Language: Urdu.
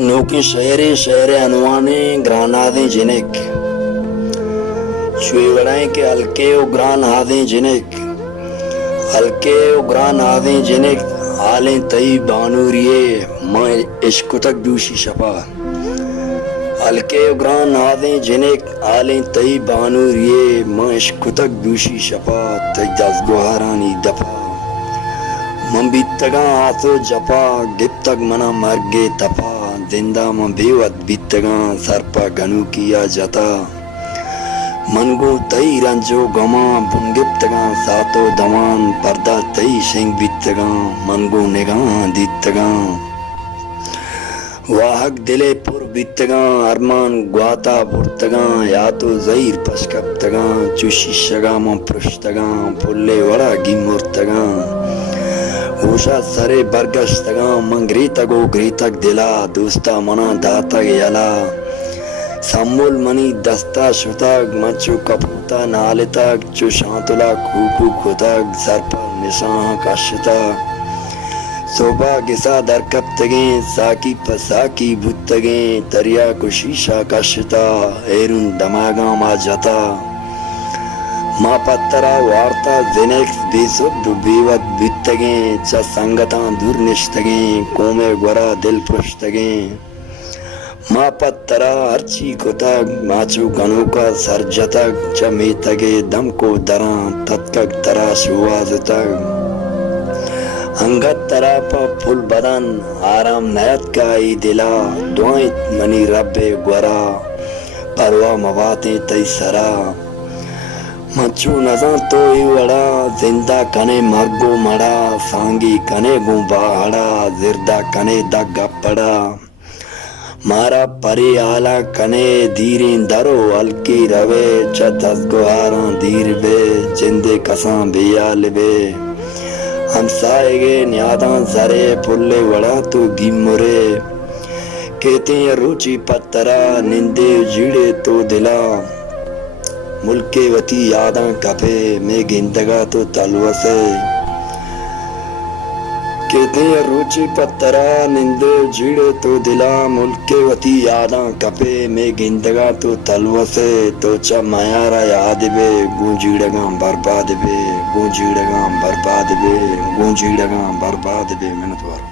نوکی شہر انوانے گرانادیں جنک چوئی وڑائیں کے ہلکے و گران آدیں جنک ہلکے و گران آدیں جنک آلیں تئی بانوریے میں عشق تک دوشی شپا ہلکے و گران آدیں جنک آلیں تئی بانوریے میں عشق تک دوشی شپا تی دست گوہرانی دپا من بیتگاں آتو جپا گپ تک منا مرگے تپا زندہ من بیوت بیتگاں سرپا گنو کیا جتا من گو تئی رنجو گمان بنگپتگاں ساتو دمان پردہ تئی شنگ بیتگاں من گو نگاں دیتگاں واہک دلے پر بیتگاں ارمان گواتا برتگاں یا تو زہیر پشکپتگاں چوشی شگاں من پرشتگاں پھلے وڑا گی مرتگاں ہوشا سرے برگشتگاں من گریتگو گریتگ دلا دوستا منا داتا یلا سمول منی دستا شتاگ مچو کپوتا نالتاگ چو شانتلا کوکو کھتاگ سر پر نشان کشتاگ صوبہ گسا در کپتگیں ساکی پساکی بھتگیں تریا کو شیشہ کشتا ایرون دماغاں ما جتا ما پترا وارتا زنیکس بی سب بیوت بیتگیں چا سنگتاں دور نشتگیں کومے گورا دل پرشتگیں ما پترا ہرچی کتاگ ماچو گنو کا سر جتگ چمی تگے دم کو دران تتکگ ترا شوازتگ انگت ترا پا پھل بدن آرام نیت کا ای دلا دعائیں منی رب گورا پروا مواتیں تی سرا مچو نظر تو ای وڑا زندہ کنے مرگو مڑا سانگی کنے گوں باہڑا زردہ کنے دگ پڑا مارا پری آلہ کنے دیرین درو ہلکی روے چا دس گوہاراں دیر بے جندے کساں بیال بے ہمسائے گے نیاداں زرے پلے وڑا تو گیمورے کہتے ہیں روچی پترا نندے جیڑے تو دلا ملکے وطی یاداں کپے میں گندگا تو تلوسے کہتے ہیں روچی پترا نندے جیڑے تو دلا ملکے وطی یاداں کپے میں گندگا تو تلوسے تو چا میارا یاد بے گونجیڑگاں برباد بے گونجیڑگاں برباد بے گونجیڑگاں برباد بے محنت وار